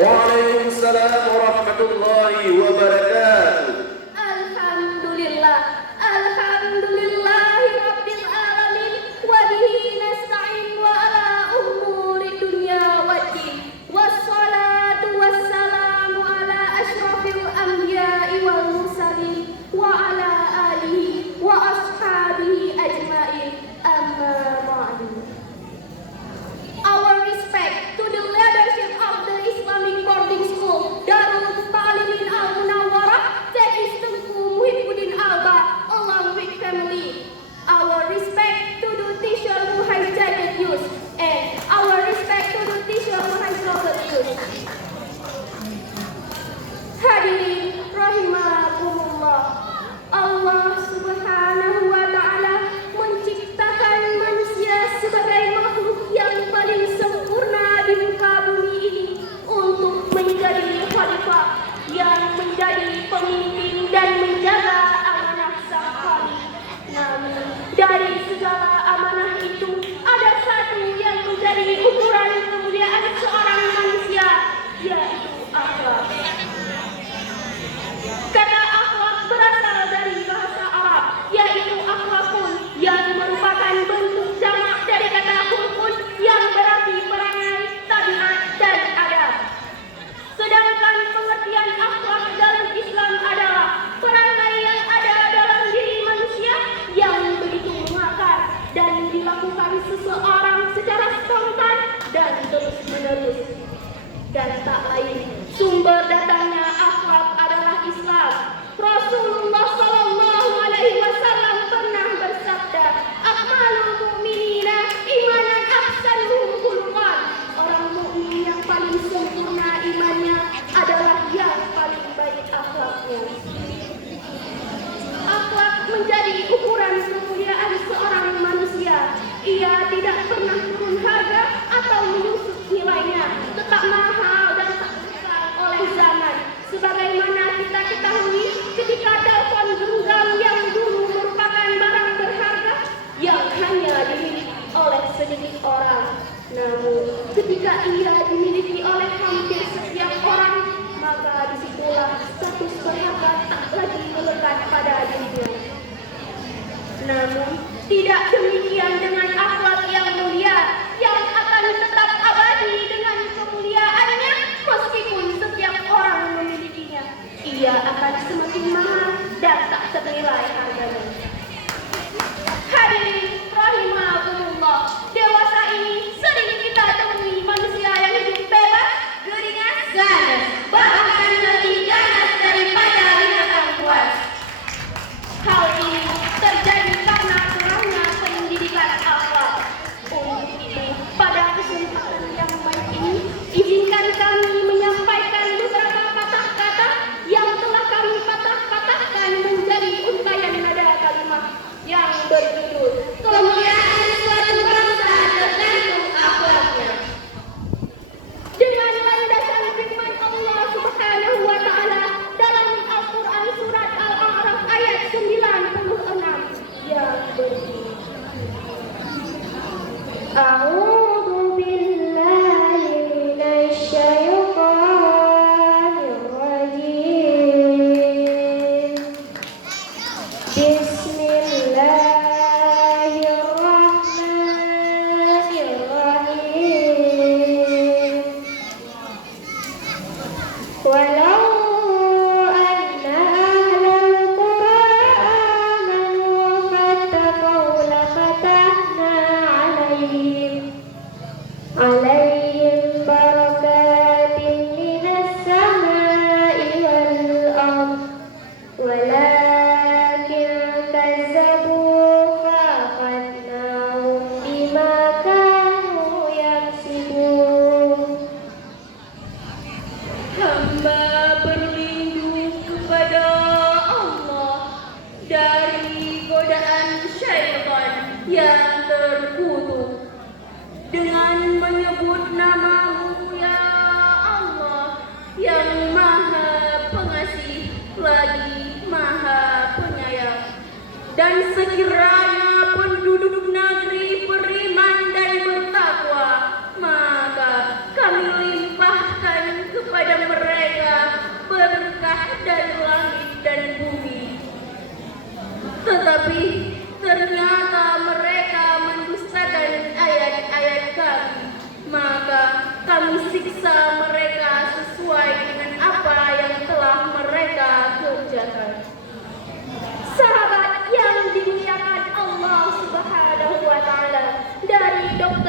Waalaikumsalam warahmatullahi wabarakatuh. Alhamdulillah, alhamdulillahi rabbil alamin, wa bihi nasta'in wa ala umuri dunya waddin, wassalatu wassalamu ala asyrafil anbiya'i wal mursalin wa ala alihi wa ashabihi ajma'in, amma ba'du. Our respect to the leadership of the Islamic boarding school Darul Talimin Al-Munawwarah, that is Tengku Muhibbuddin Alba, along with family. Our respect to the teacher who has guided youth, and our respect to the teacher who has taught youth. Hadirin rahimakumullah, Allah Subhanahu wa Ta'ala menciptakan manusia sebagai makhluk yang paling sempurna di muka bumi ini untuk menjadi khalifah yang menjadi pemimpin dan menjaga amanah sang Khalik. Namun dari segala amanah itu ada satu yang menjadi ukuran kemuliaan seorang manusia, yaitu akhlak. Kata akhlak berasal dari bahasa Arab, yaitu akhlakun, yang merupakan bentuk jamak dari kata khulqun yang berarti perangai, tabiat, dan adab. Sedangkan pengertian akhlak dalam Islam adalah perangai yang ada dalam diri manusia yang begitu mengakar dan dilakukan seseorang secara spontan dan terus-menerus. Dan tak lain, sumber datangnya akhlak adalah Islam. Rasulullah Sallallahu Alaihi Wasallam pernah bersabda, "Akmalul mu'minina imanan ahsanuhum khuluqan." Orang mukmin yang paling sempurna imannya adalah yang paling baik akhlaknya. Akhlak menjadi ukuran kemuliaan seorang manusia. Ia tidak pernah turun harga atau menyusut nilainya, tetap mahal dan tak lekang oleh zaman. Sebagaimana kita ketahui, ketika telepon genggam yang dulu merupakan barang berharga yang hanya dimiliki oleh sedikit orang, namun ketika ia dimiliki oleh hampir setiap orang, maka disitulah status berharga tak lagi melekat pada dirinya. Namun tidak demikian dengan akhlak yang mulia, yang akan tetap abadi dengan kemuliaannya meskipun setiap orang memilikinya. Ia akan semakin mahal dan tak ternilai harganya. Hadirin rahimakumullah, dewasa ini sering kita temui manusia yang hidup bebas, geringan, ganas, bahkan lebih ganas daripada binatang buas. Hal ini terjadi karena kurangnya pendidikan akhlak.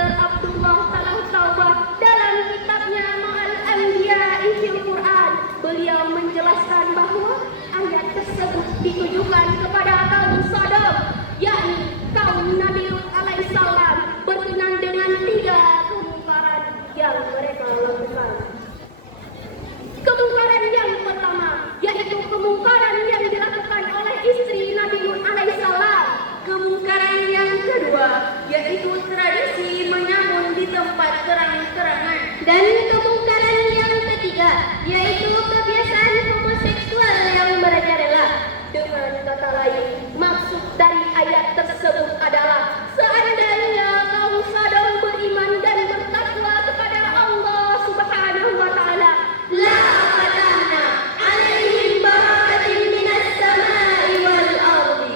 Dr. Abdullah Taubah dalam kitabnya Ma'al Anbiya'i fil Quran, beliau menjelaskan bahwa ayat tersebut ditujukan kepada kaum Sodom, yakni kaum Nabi Lut alaihissalam, berkenaan dengan 3 kemungkaran yang mereka lakukan. Kemungkaran yang pertama yaitu kemungkaran yang dilakukan oleh istri Nabi Lut alaihissalam. Kemungkaran yang kedua yaitu tradisi menyamun di tempat terang-terangan. Dan kemungkaran yang ketiga yaitu kebiasaan homoseksual yang merajalela. Dengan kata lain, maksud dari ayat tersebut adalah seandainya kaum Sodom beriman dan bertakwa kepada Allah Subhanahu wa taala, la fatahna alaihim barakatin minas samai wal ardi,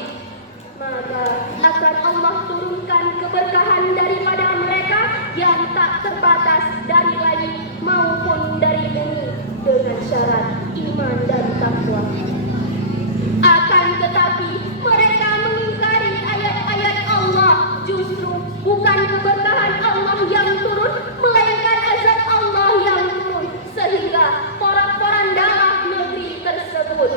maka akan Allah turunkan keberkahan daripada mereka yang tak terbatas dari langit maupun dari bumi dengan syarat iman dan takwa. Akan tetapi mereka mengingkari ayat-ayat Allah. Justru bukan keberkahan Allah yang turun, melainkan azab Allah yang turun, sehingga porak-porandalah negeri tersebut.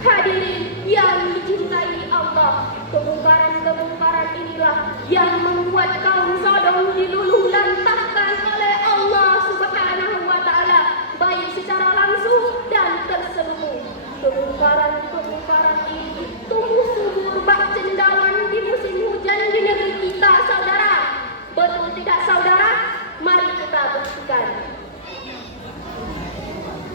Hadirin yang dicintai Allah, kemungkaran-kemungkaran inilah yang membuat kaum Sodom diluluh lantahkan oleh Allah Subhanahu wa taala, baik secara langsung dan terselubung. Kemungkaran-kemungkaran ini tumbuh subur bak cendawan di musim hujan di negeri kita, saudara. Betul tidak, saudara? Mari kita buktikan.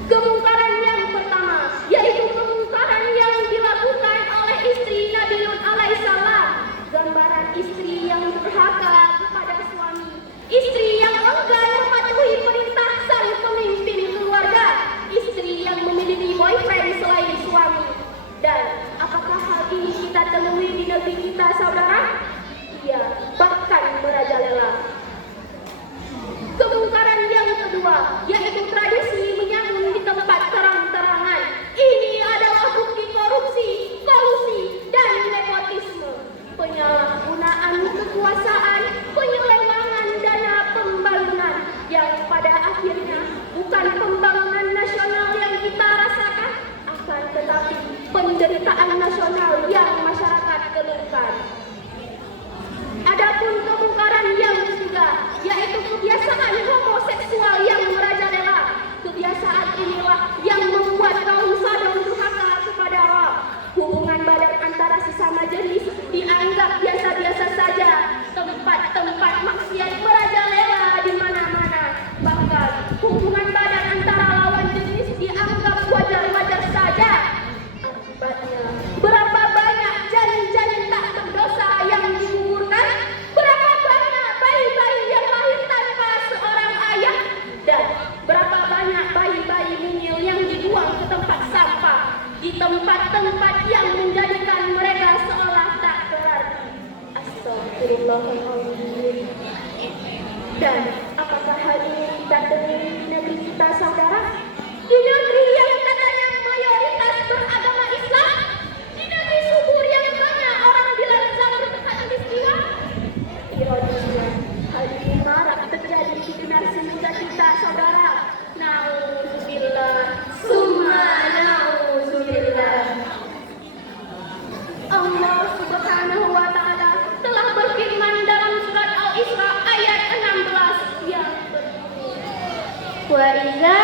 Kemungkaran yang pertama yaitu kemungkaran yang dilakukan oleh istri Nabi Lut alaihissalam. Gambaran istri yang durhaka kepada suami, istri yang enggan mematuhi perintah sang pemimpin keluarga, istri yang memiliki boyfriend selain suami. Dan apakah hal ini kita temui di negeri kita, saudara? Iya, bahkan merajalela. Kemungkaran yang kedua yaitu tradisi menyamun di tempat terang-terangan. Ini adalah bukti korupsi, kolusi, dan nepotisme, penyalahgunaan kekuasaan, penyelewengan dana pembangunan yang pada akhirnya bukan pembangunan nasional yang kita rasakan, akan tetapi penderitaan nasional yang masyarakat keluhkan. Adapun kemungkaran yang ketiga yaitu kebiasaan homoseksual yang merajalela. Kebiasaan inilah yang membuat kaum Sodom durhaka kepada Allah. Hubungan badan antara sesama jenis dianggap biasa-biasa saja. Tempat-tempat maksiat merajalela di mana-mana. Bahkan hubungan badan antara lawan jenis dianggap wajar-wajar saja. Akibatnya, berapa banyak janin-janin tak berdosa yang digugurkan? Berapa banyak bayi-bayi yang lahir tanpa seorang ayah? Dan berapa banyak bayi-bayi mungil yang dibuang ke tempat sampah, di tempat-tempat yang menjadikan mereka seolah tak berarti. Astagfirullahaladzim. Dan apakah hal ini kita temui di negeri kita, saudara? Di negeri yang katanya mayoritas beragama Islam, di negeri subur yang banyak orang bilang Zamrud khatulistiwa. Ironisnya, hal ini marak terjadi di generasi muda kita, saudara. Nauzubillah, summa nauzubillah. Allah Subhanahu wa taala telah berfirman dalam surat Al-Isra ayat 16 yang berbunyi, wa iza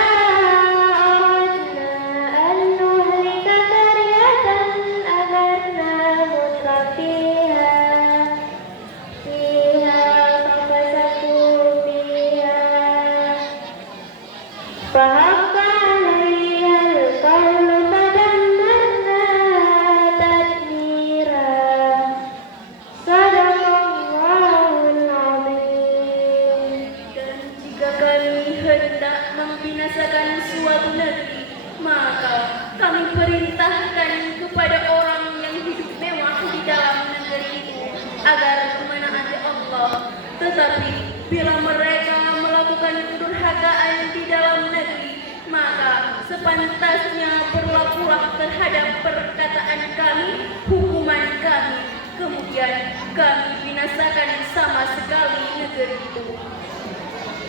membinasakan suatu negeri, maka kami perintahkan kepada orang yang hidup mewah di dalam negeri itu agar menaati Allah. Tetapi bila mereka melakukan kedurhakaan di dalam negeri, maka sepantasnya berlakulah terhadap perkataan kami, hukuman kami, kemudian kami binasakan sama sekali negeri itu.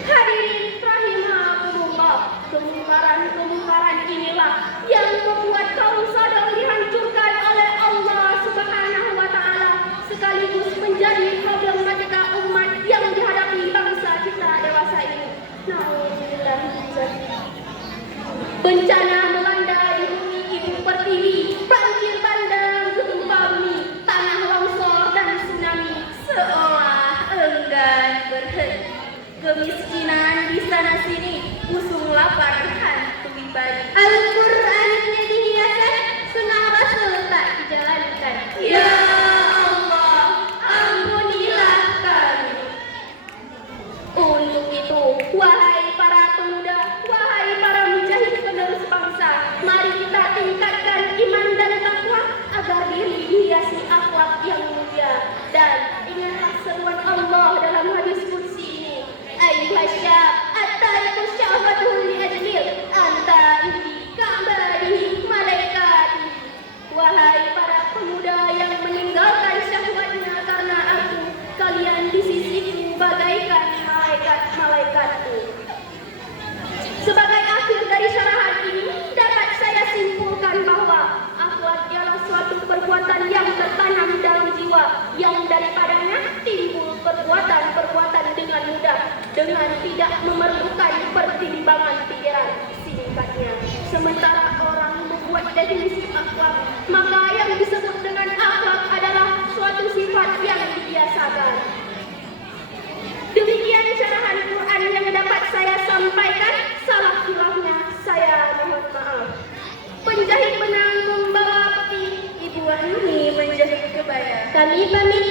Hadirin rahimakumullah, kemungkaran-kemungkaran inilah yang membuat kaum Sodom dihancurkan oleh Allah Subhanahu wa Ta'ala, sekaligus menjadi problematika umat yang dihadapi bangsa kita dewasa ini. Nauzubillah min dzalik. Bencana melanda di bumi ibu pertiwi, banjir bandang, gempa bumi, tanah longsor dan tsunami Seolah enggan berhenti. Kemiskinan di sana sini, usung lapar hantui bayi. Al-Quran ini dihiaskan, sunnah Rasul tak dijalankan. Ya Allah, ampunilah kami. Untuk itu, wahai para pemuda, wahai para mujahid penerus bangsa, mari kita tingkatkan iman dan takwa agar diri dihiasi akhlak yang mulia. Dan ingatlah seruan Allah dalam hadis qudsi ini, ayyuhasyab at-tariqu sya'fatul li'ajlil anta indi ka'badihi malaikati. Wahai para pemuda yang meninggalkan syahwatnya karena aku, kalian di sisiku bagaikan malaikat-malaikatku. Sebagai akhir dari syarahan ini, dapat saya simpulkan bahwa akhlak ialah suatu perbuatan yang tertanam dalam jiwa, yang daripadanya timbul perbuatan-perbuatan dengan mudah, dengan tidak memerlukan pertimbangan pikiran, singkatnya. Sementara orang membuat definisi akhlak, maka yang disebut dengan akhlak adalah suatu sifat yang dibiasakan. Demikian syarahan Quran yang dapat saya sampaikan. Salah hilafnya saya mohon maaf. Penjahit benang membawa peti, Ibu Wahyuni menjahit kebaya. Kami pamit